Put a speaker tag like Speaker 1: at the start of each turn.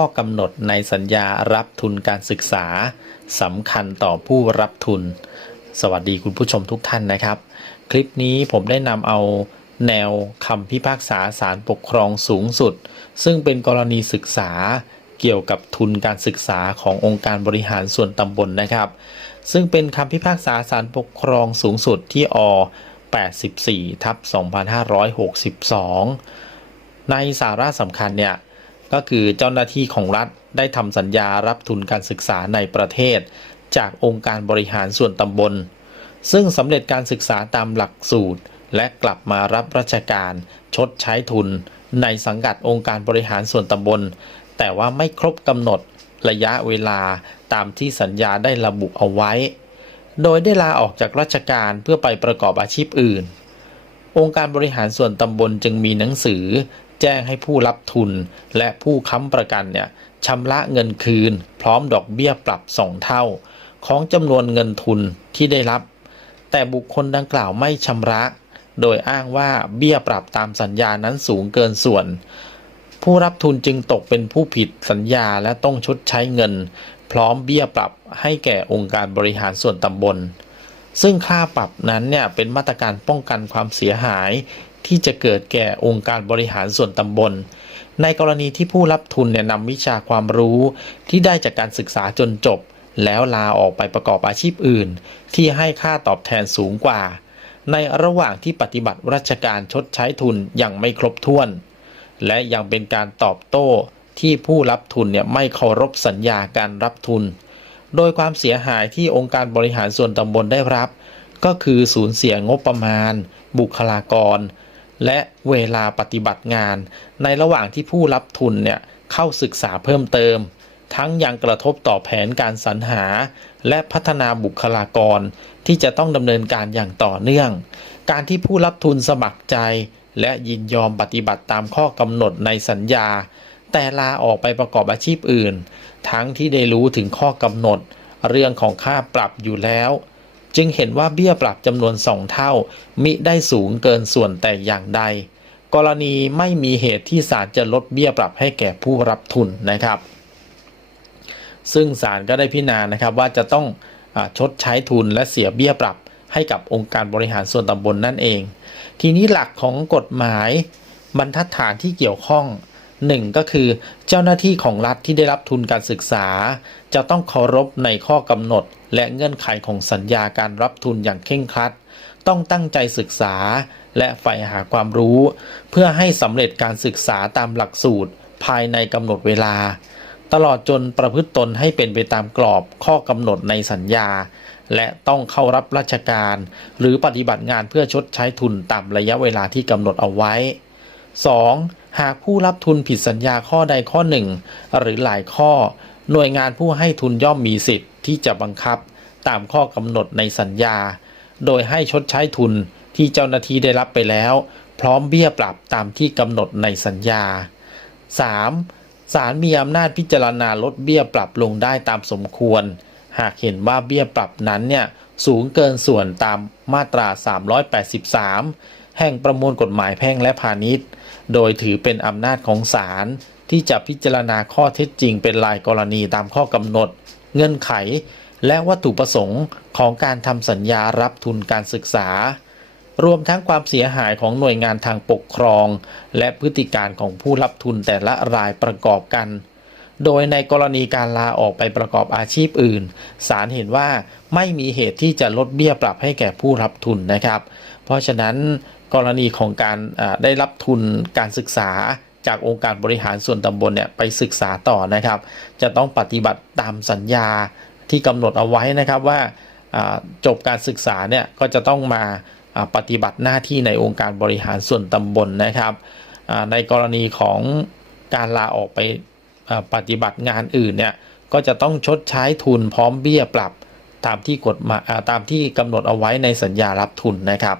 Speaker 1: ข้อกำหนดในสัญญารับทุนการศึกษาสำคัญต่อผู้รับทุน สวัสดีคุณผู้ชมทุกท่านนะครับ คลิปนี้ผมได้นำเอาแนวคำพิพากษาศาลปกครองสูงสุด ซึ่งเป็นกรณีศึกษาเกี่ยวกับทุนการศึกษาขององค์การบริหารส่วนตำบลนะครับ ซึ่งเป็นคำพิพากษาศาลปกครองสูงสุดที่อ84ทับ2562 ในสาระสำคัญเนี่ย ก็คือเจ้าหน้าที่ของรัฐได้ทำสัญญารับทุนการศึกษาในประเทศ จากองค์การบริหารส่วนตำบล ซึ่งสำเร็จการศึกษาตามหลักสูตร และกลับมารับราชการ ชดใช้ทุน ในสังกัดองค์การบริหารส่วนตำบล แต่ว่าไม่ครบกำหนดระยะเวลาตามที่สัญญาได้ระบุเอาไว้ โดยได้ลาออกจากราชการเพื่อไปประกอบอาชีพอื่น องค์การบริหารส่วนตำบลจึงมีหนังสือ แจ้งให้ผู้รับทุน และผู้ค้ำประกันเนี่ยชำระเงินคืน พร้อมดอกเบี้ยปรับสองเท่า ของจำนวนเงินทุนที่ได้รับ แต่บุคคลดังกล่าวไม่ชำระ โดยอ้างว่าเบี้ยปรับตามสัญญานั้นสูงเกินส่วน ผู้รับทุนจึงตกเป็นผู้ผิดสัญญาและต้องชดใช้เงิน พร้อมเบี้ยปรับให้แก่องค์การบริหารส่วนตำบลซึ่งค่าปรับนั้นเนี่ยเป็นมาตรการป้องกันความเสียหาย ที่จะเกิดแก่องค์การบริหารส่วนตำบล ในกรณีที่ผู้รับทุนเนี่ยนำวิชาความรู้ที่ได้จากการศึกษาจนจบ แล้วลาออกไปประกอบอาชีพอื่น ที่ให้ค่าตอบแทนสูงกว่า ในระหว่างที่ปฏิบัติราชการชดใช้ทุนอย่างไม่ครบถ้วน และยังเป็นการตอบโต้ที่ผู้รับทุนเนี่ยไม่เคารพสัญญาการรับทุน โดยความเสียหายที่องค์การบริหารส่วนตำบลได้รับ ก็คือสูญเสียงบประมาณ บุคลากร และเวลาปฏิบัติงาน ในระหว่างที่ผู้รับทุนเนี่ยเข้าศึกษาเพิ่มเติม ทั้งยังกระทบต่อแผนการสรรหา และพัฒนาบุคลากร ที่จะต้องดำเนินการอย่างต่อเนื่อง การที่ผู้รับทุนสมัครใจ และยินยอมปฏิบัติตามข้อกำหนดในสัญญา แต่ลาออกไปประกอบอาชีพอื่น ทั้งที่ได้รู้ถึงข้อกำหนด เรื่องของค่าปรับอยู่แล้ว จึงเห็นว่าเบี้ยปรับจำนวนสองเท่า มิได้สูงเกินส่วนแต่อย่างใด กรณีไม่มีเหตุที่ศาลจะลดเบี้ยปรับให้แก่ผู้รับทุนนะครับ ซึ่งศาลก็ได้พิจารณานะครับว่าจะต้องอชดใช้ทุนและเสียเบี้ยปรับให้กับองค์การบริหารส่วนตำบลนนั่นเอง ทีนี้หลักของกฎหมายบรรทัดฐานที่เกี่ยวข้อง หนึ่งก็คือเจ้าหน้าที่ของรัฐที่ได้รับทุนการศึกษา จะต้องเคารพในข้อกำหนด และเงื่อนไขของสัญญาการรับทุนอย่างเคร่งครัด ต้องตั้งใจศึกษา และใฝ่หาความรู้ เพื่อให้สำเร็จการศึกษาตามหลักสูตร ภายในกำหนดเวลา ตลอดจนประพฤติตนให้เป็นไปตามกรอบข้อกำหนดในสัญญา และต้องเข้ารับราชการ หรือปฏิบัติงานเพื่อชดใช้ทุนตามระยะเวลาที่กำหนดเอาไว้ 2. หากผู้รับทุนผิดสัญญาข้อใดข้อหนึ่งหรือหลายข้อ หน่วยงานผู้ให้ทุนย่อมมีสิทธิ์ที่จะบังคับ ตามข้อกำหนดในสัญญา โดยให้ชดใช้ทุนที่เจ้าหน้าที่ได้รับไปแล้ว พร้อมเบี้ยปรับตามที่กำหนดในสัญญา 3. ศาลมีอำนาจพิจารณาลดเบี้ยปรับลงได้ตามสมควร หากเห็นว่าเบี้ยปรับนั้นเนี่ยสูงเกินส่วนตามมาตรา 383 แห่งประมวลกฎหมายแพ่งและพาณิชย์ โดยถือเป็นอำนาจของศาลที่จะพิจารณาข้อเท็จจริงเป็นรายกรณีตามข้อกำหนด เงื่อนไข และวัตถุประสงค์ของการทำสัญญารับทุนการศึกษา รวมทั้งความเสียหายของหน่วยงานทางปกครอง และพฤติการของผู้รับทุนแต่ละรายประกอบกัน โดยในกรณีการลาออกไปประกอบอาชีพอื่น ศาลเห็นว่าไม่มีเหตุที่จะลดเบี้ยปรับให้แก่ผู้รับทุนนะครับ เพราะฉะนั้นกรณีของการได้รับทุนการศึกษาจากองค์การบริหารส่วนตำบลเนี่ยไปศึกษาต่อนะครับ จะต้องปฏิบัติตามสัญญาที่กำหนดเอาไว้นะครับว่าจบการศึกษาเนี่ยก็จะต้องมาปฏิบัติหน้าที่ในองค์การบริหารส่วนตำบลนะครับ ในกรณีของการลาออกไป ปฏิบัติงานอื่นเนี่ยก็จะต้องชดใช้ทุนพร้อมเบี้ยปรับตามที่กฎมาตามที่กำหนดเอาไว้ในสัญญารับทุนนะครับ